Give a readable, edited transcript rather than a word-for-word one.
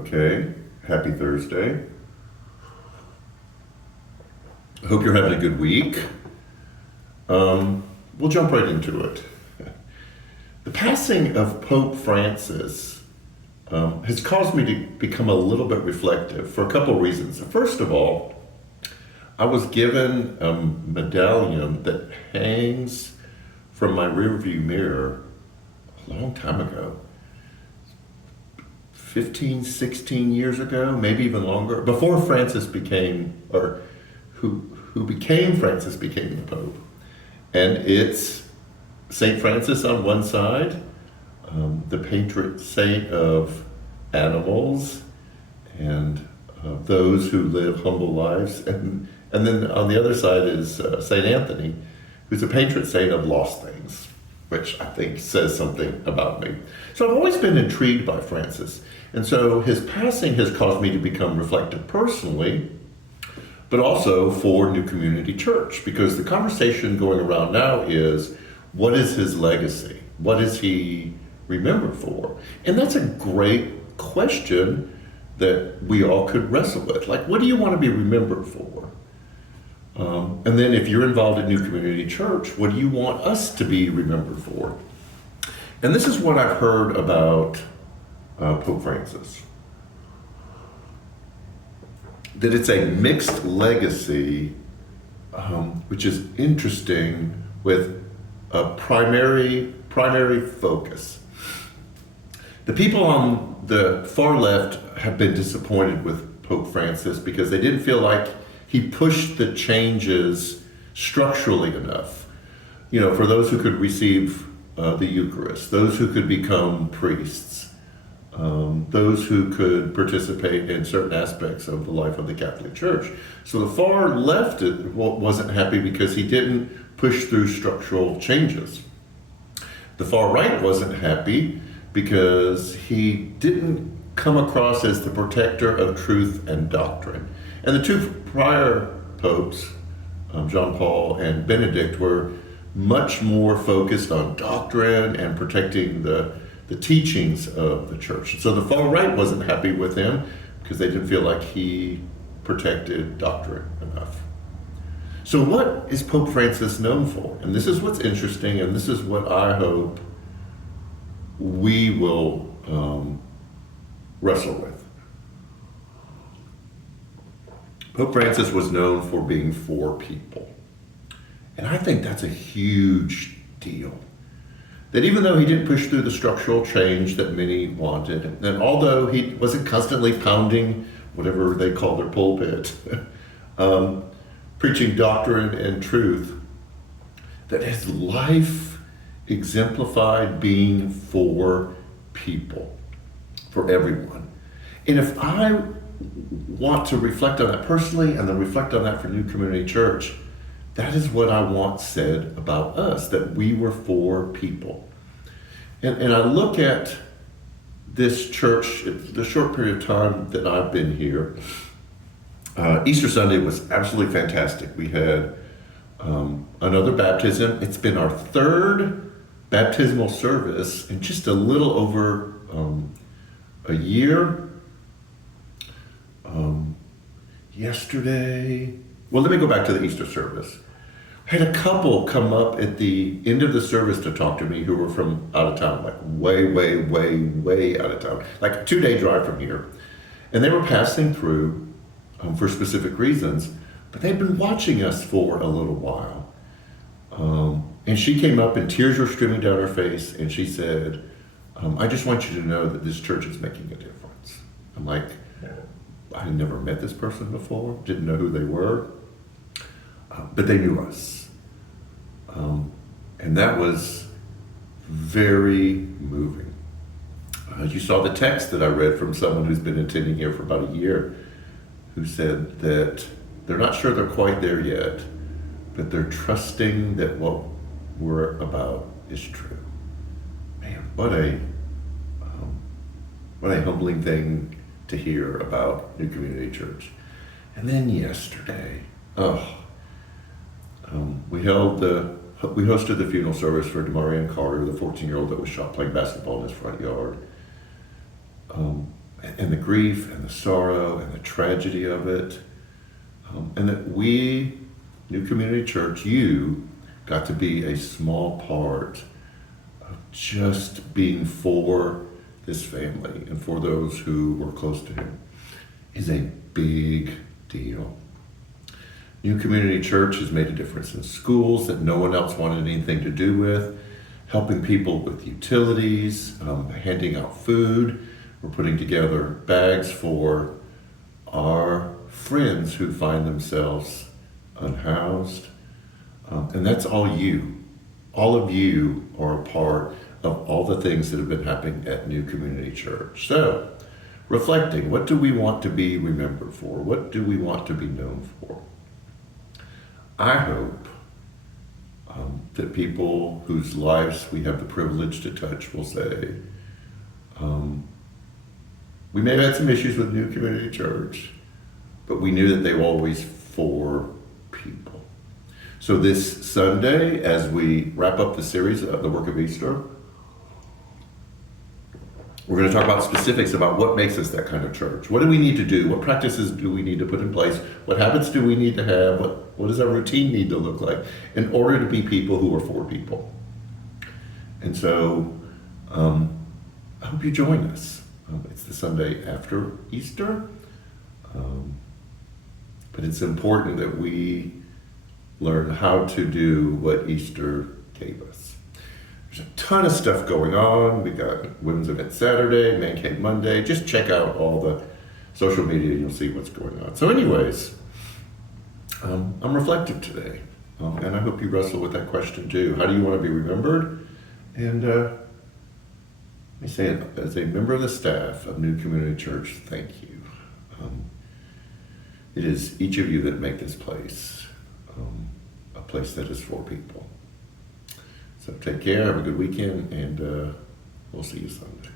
Okay, happy Thursday. I hope you're having a good week. We'll jump right into it. The passing of Pope Francis has caused me to become a little bit reflective for a couple of reasons. First of all, I was given a medallion that hangs from my rearview mirror a long time ago. 15, 16 years ago, maybe even longer, before Francis became, or who became Francis became the Pope. And it's St. Francis on one side, the patron saint of animals and those who live humble lives. And then on the other side is St. Anthony, who's a patron saint of lost things, which I think says something about me. So I've always been intrigued by Francis. And so his passing has caused me to become reflective personally, but also for New Community Church, because the conversation going around now is, what is his legacy? What is he remembered for? And that's a great question that we all could wrestle with. Like, what do you want to be remembered for? And then if you're involved in New Community Church, what do you want us to be remembered for? And this is what I've heard about Pope Francis. That it's a mixed legacy, which is interesting, with a primary focus. The people on the far left have been disappointed with Pope Francis because they didn't feel like he pushed the changes structurally enough. You know, for those who could receive the Eucharist, those who could become priests, those who could participate in certain aspects of the life of the Catholic Church. So the far left wasn't happy because he didn't push through structural changes. The far right wasn't happy because he didn't come across as the protector of truth and doctrine. And the two prior popes, John Paul and Benedict, were much more focused on doctrine and protecting the teachings of the church. So the far right wasn't happy with him because they didn't feel like he protected doctrine enough. So what is Pope Francis known for? And this is what's interesting, and this is what I hope we will wrestle with. Pope Francis was known for being for people. And I think that's a huge deal. That even though he didn't push through the structural change that many wanted, and although he wasn't constantly pounding whatever they call their pulpit, preaching doctrine and truth, that his life exemplified being for people, for everyone. And if I want to reflect on that personally and then reflect on that for New Community Church, that is what I want said about us, that we were for people. And I look at this church, the short period of time that I've been here. Easter Sunday was absolutely fantastic. We had another baptism. It's been our third baptismal service in just a little over a year. Yesterday, well, let me go back to the Easter service. I had a couple come up at the end of the service to talk to me who were from out of town, like way out of town, like a 2-day drive from here. And they were passing through for specific reasons, but they'd been watching us for a little while. And she came up and tears were streaming down her face, and she said, I just want you to know that this church is making a difference. I'm like, I had never met this person before, didn't know who they were, but they knew us. And that was very moving. You saw the text that I read from someone who's been attending here for about a year, who said that they're not sure they're quite there yet, but they're trusting that what we're about is true. Man, what a humbling thing to hear about New Community Church. And then yesterday, we hosted the funeral service for Demarion Carter, the 14-year-old that was shot playing basketball in his front yard. And and the grief and the sorrow and the tragedy of it. And that we, New Community Church, you got to be a small part of just being for this family and for those who were close to him is a big deal. New Community Church has made a difference in schools that no one else wanted anything to do with, helping people with utilities, handing out food. We're putting together bags for our friends who find themselves unhoused. And that's all you. All of you are a part of all the things that have been happening at New Community Church. So, reflecting, what do we want to be remembered for? What do we want to be known for? I hope that people whose lives we have the privilege to touch will say, we may have had some issues with New Community Church, but we knew that they were always for people. So this Sunday, as we wrap up the series of the work of Easter, we're going to talk about specifics about what makes us that kind of church. What do we need to do? What practices do we need to put in place? What habits do we need to have? What does our routine need to look like in order to be people who are for people? And so I hope you join us. It's the Sunday after Easter. But it's important that we learn how to do what Easter gave us. There's a ton of stuff going on. We got Women's Event Saturday, Man Cave Monday. Just check out all the social media and you'll see what's going on. So anyways, I'm reflective today. And I hope you wrestle with that question too. How do you want to be remembered? And let me say it, as a member of the staff of New Community Church, thank you. It is each of you that make this place a place that is for people. So take care, have a good weekend, and we'll see you Sunday.